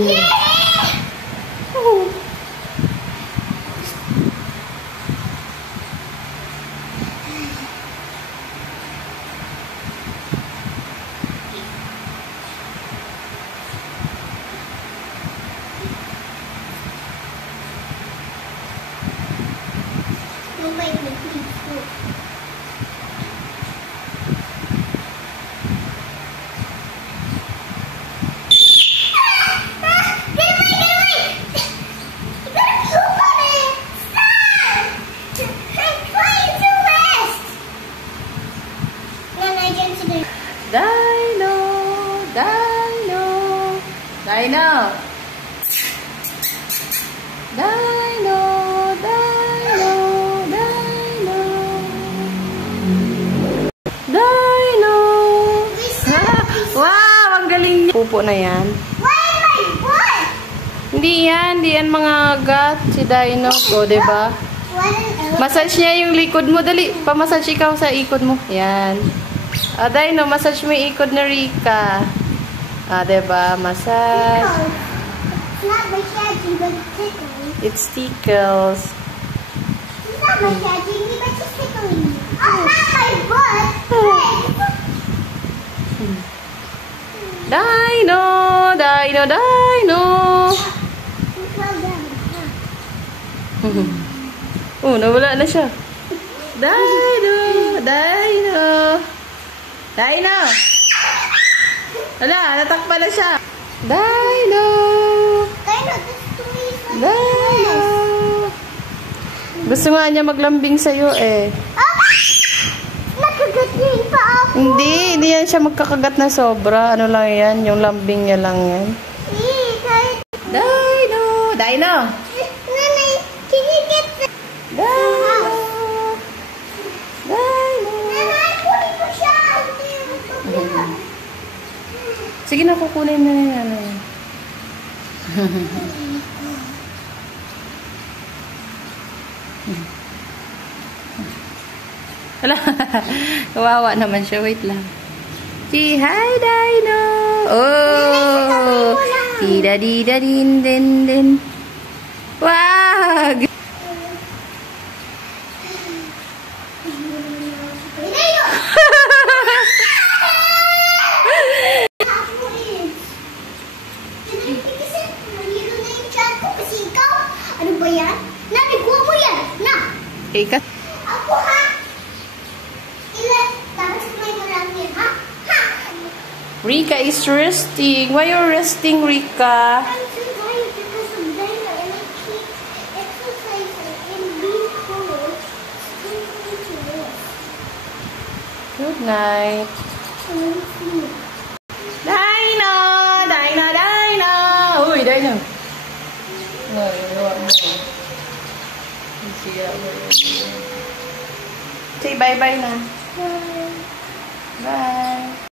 Dino, Dino, Dino, Dino, Dino, Dino, Dino. Wow, ang galing niya. Pupo na yan. Hindi yan mga agat si Dino. O, diba? Massage niya yung likod mo. Dali, pamassage ikaw sa ikod mo. Yan. Dino, massage mo yung ikod na Rika. Diba? Massage. It's not massaging, but tickling. It tickles. It's not massaging me, but it's tickling me. Oh, not my butt. Dino, Dino, Dino. Oh, nawala na siya. Dino, Dino. Dino. Wala, natakpa na siya. Dino. Dino. Gusto nga niya maglambing sa'yo eh. Nakagat niya yung paa ko. Hindi yan siya magkakagat na sobra. Ano lang yan, yung lambing niya lang yan. Dino. Dino. Nanay, can you get the... Dino. Dino. Nanay, kunin ko siya. Sige na, kukunin na yan. Wala. Kawawa naman siya. Wait lang. Say hi, Dino. Oh. Di-da-di-da-din-din-din. Wag. Ano ba yan? Nabigwa mo yan! Na! Ika. Ako ha! Tapos kumay mo lang yan, ha? Ha! Rika is resting. Why you resting, Rika? I'm so tired because of Dino and I keep exercising and being cool. Good night. Dino! Dino! Dino! Uy, Dino! Say bye-bye na. Bye. Bye.